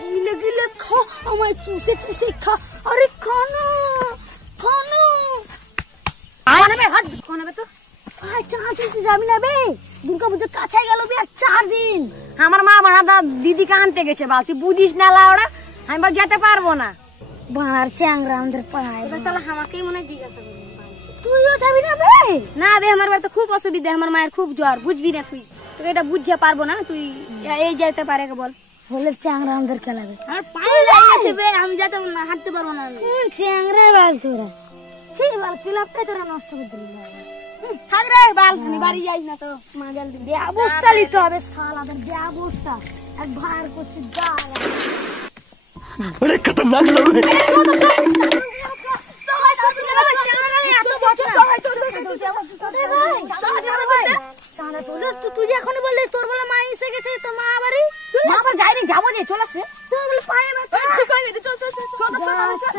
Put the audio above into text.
গিলে গিলে খা, আমায় চুষে চুষে খা। আরে খানা খানা খানাবে, হাট খানাবে তো। ভাই চাঁদে যাবি না বে, দুর্গা পুজো কাছে গেল বে, আর 4 দিন। আমার মা বানাদা দিদিকে আনতে গেছে, বাল তুই বুঝিস না লাউড়া, আমি বল যেতে পারবো না। বানার চ্যাংরা আমাদের পায়, এবার শালা আমাকেই মনে জিজ্ঞাসা করবি তুইও যাবি না বে? না বে, আমার বাড়িতে খুব অসুবিধা, আমার মায়ের খুব জ্বর, বুঝবি না তুই, তোকে এটা বুঝতে পারবো না, তুই এই যেতে পারে বল। বলে চ্যাংরা আমাদের খেলাবে, আর পায়ে লেগেছে বে, আমি যেতে না, হাঁটতে পারবো না আমি। চ্যাংরা বাল তোরা, ছি বাল ক্লাবটাই তোরা নষ্ট করে দিলি। থাক রে বাল, আমি বাড়ি যাই না তো, মাজাল দিন ব্যবস্থা নিতে হবে শালাদের, ব্যবস্থা। এক ভার করছে জাল, बड़े खतरनाक लोग हैं। তুই এখন বললি তোর বলে মা এসে গেছে, তোর মা বাড়ি আবার যাইনি, যাবো যে চলে আসছে, তোর বলে পায়ে ব্যথা। ঠিক হয়ে গেছে, চল চল চল চল চল।